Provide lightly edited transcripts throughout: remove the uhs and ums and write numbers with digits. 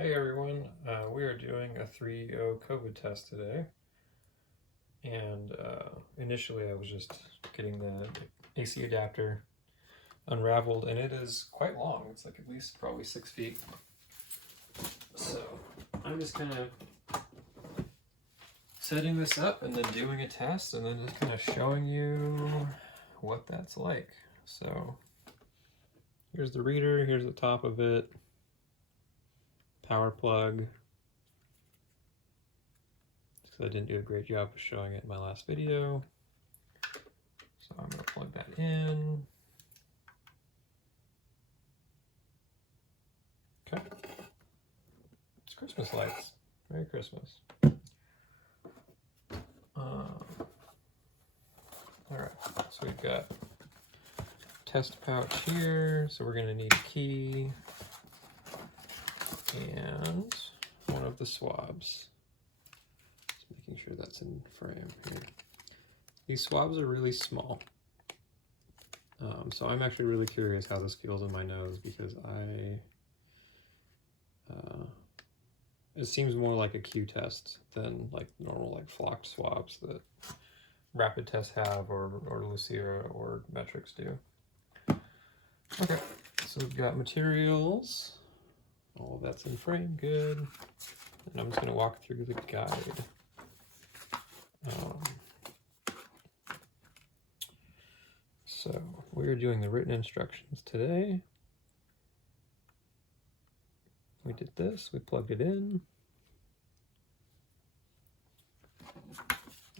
Hey everyone, we are doing a 3.0 COVID test today, and initially I was just getting the AC adapter unraveled, and it is quite long. It's like at least probably 6 feet. So I'm just kind of setting this up and then doing a test and then just kind of showing you what that's like. So here's the reader, here's the top of it, power plug. I didn't do a great job of showing it in my last video. So I'm going to plug that in. Okay. It's Christmas lights. Merry Christmas. Alright, so we've got test pouch here. So we're going to need a key and one of the swabs. Making sure that's in frame here. These swabs are really small. So I'm actually really curious how this feels in my nose because it seems more like a Q test than like normal like flocked swabs that rapid tests have or Lucira or Metrics do. Okay, so we've got materials. All of that's in frame, good. And I'm just going to walk through the guide. So we're doing the written instructions today. We did this, we plugged it in.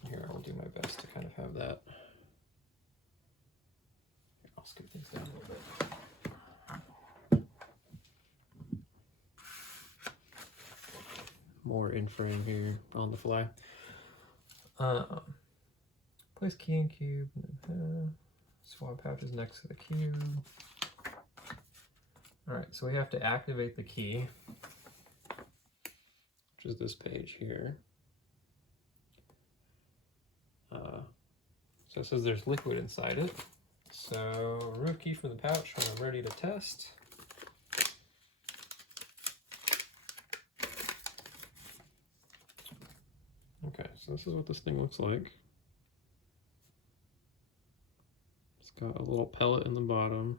Here, I'll do my best to kind of have that. I'll skip things down a little bit. More in frame here on the fly. Place key and cube. Swab pouch is next to the cube. Alright, so we have to activate the key, which is this page here. So it says there's liquid inside it. So remove key from the pouch when I'm ready to test. Okay, so this is what this thing looks like. It's got a little pellet in the bottom.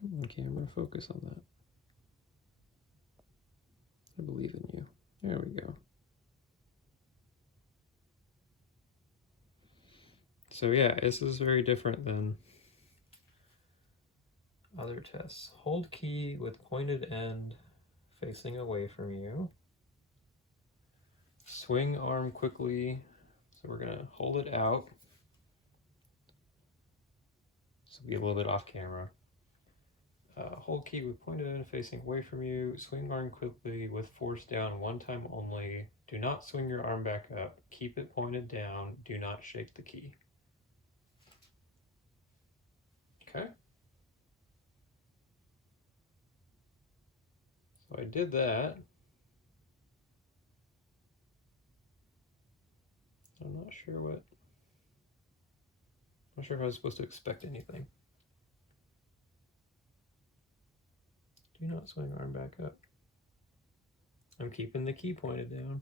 Come on, camera, focus on that. I believe in you. There we go. So yeah, this is very different than other tests. Hold key with pointed end facing away from you. Swing arm quickly. So we're gonna hold it out. This will be a little bit off camera. Hold key with pointed end facing away from you. Swing arm quickly with force down one time only. Do not swing your arm back up. Keep it pointed down. Do not shake the key. Okay. So I did that. I'm not sure if I was supposed to expect anything. Do not swing arm back up. I'm keeping the key pointed down.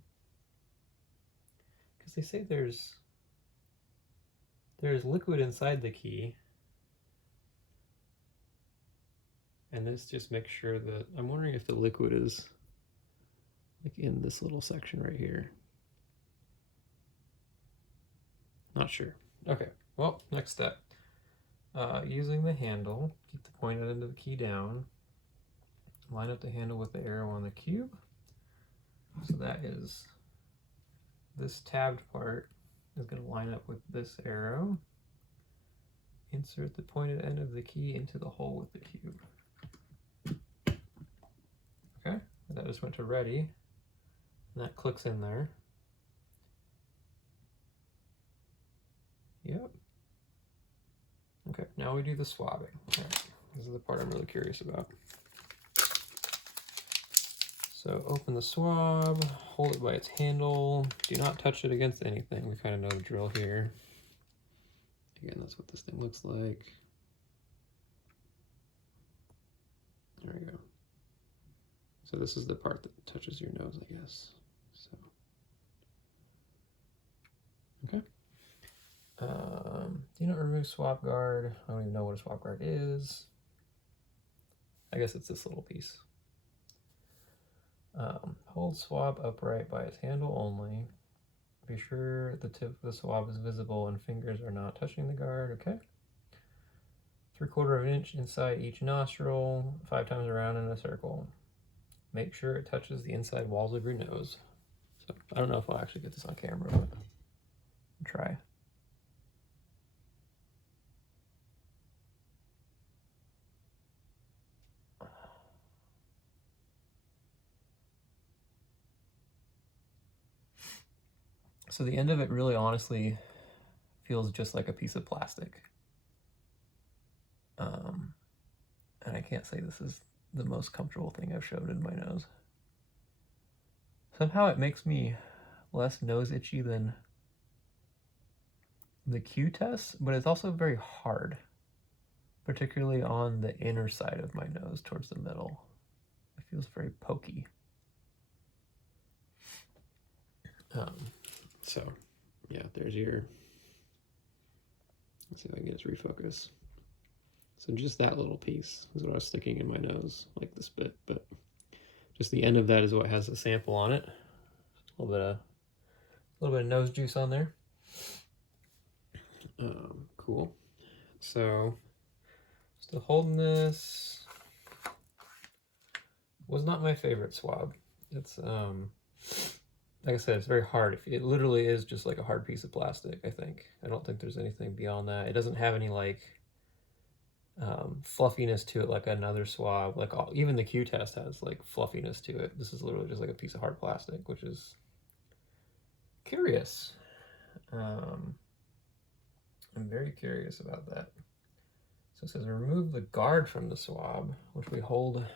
Because they say there's liquid inside the key. And this just makes sure that, I'm wondering if the liquid is like in this little section right here. Not sure. Okay, well, next step. Using the handle, keep the pointed end of the key down. Line up the handle with the arrow on the cube. So that is, this tabbed part is going to line up with this arrow. Insert the pointed end of the key into the hole with the cube. Okay, that just went to ready. And that clicks in there. Yep. Okay, now we do the swabbing. All right, this is the part I'm really curious about. So open the swab, hold it by its handle. Do not touch it against anything. We kind of know the drill here. Again, that's what this thing looks like. There we go. So this is the part that touches your nose, I guess. So, okay. Do not remove swab guard. I don't even know what a swab guard is. I guess it's this little piece. Hold swab upright by its handle only. Be sure the tip of the swab is visible and fingers are not touching the guard. Okay. 3/4 of an inch inside each nostril, 5 times around in a circle. Make sure it touches the inside walls of your nose. So I don't know if I'll actually get this on camera, but I'll try. So the end of it really honestly feels just like a piece of plastic. And I can't say this is the most comfortable thing I've shoved in my nose. Somehow it makes me less nose itchy than the Q test, but it's also very hard, particularly on the inner side of my nose towards the middle. It feels very pokey. So yeah, there's your, let's see if I can get it to refocus. So just that little piece is what I was sticking in my nose, like this bit, but just the end of that is what has a sample on it. A little bit of nose juice on there. Cool. So still holding this. Was not my favorite swab. It's like I said, it's very hard. It literally is just like a hard piece of plastic, I think. I don't think there's anything beyond that. It doesn't have any like fluffiness to it like another swab. Like even the Q test has like fluffiness to it. This is literally just like a piece of hard plastic, which is curious. I'm very curious about that. So it says remove the guard from the swab, which we hold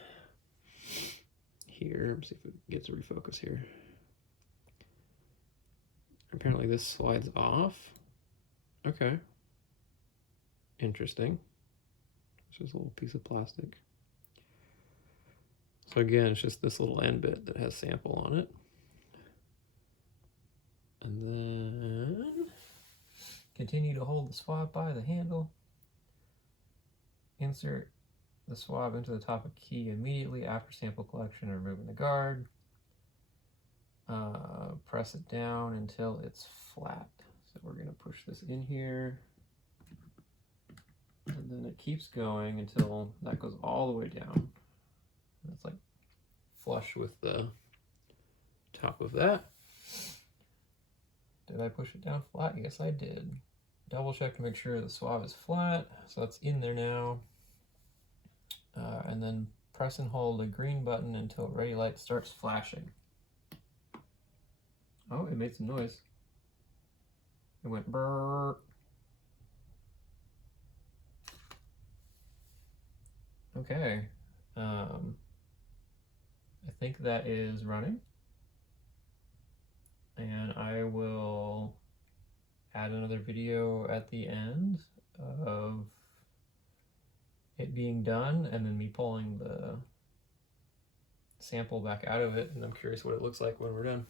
here. Let's see if it gets a refocus here. Apparently this slides off. Okay. Interesting. It's just a little piece of plastic. So again, it's just this little end bit that has sample on it. And then continue to hold the swab by the handle. Insert the swab into the top of key immediately after sample collection and removing the guard. Press it down until it's flat. So we're going to push this in here. And then it keeps going until that goes all the way down. It's like flush with the top of that. Did I push it down flat? Yes, I did. Double check to make sure the swab is flat. So that's in there now. And then press and hold the green button until ready light starts flashing. Oh, it made some noise. It went brrr. Okay. I think that is running. And I will add another video at the end of it being done and then me pulling the sample back out of it, and I'm curious what it looks like when we're done.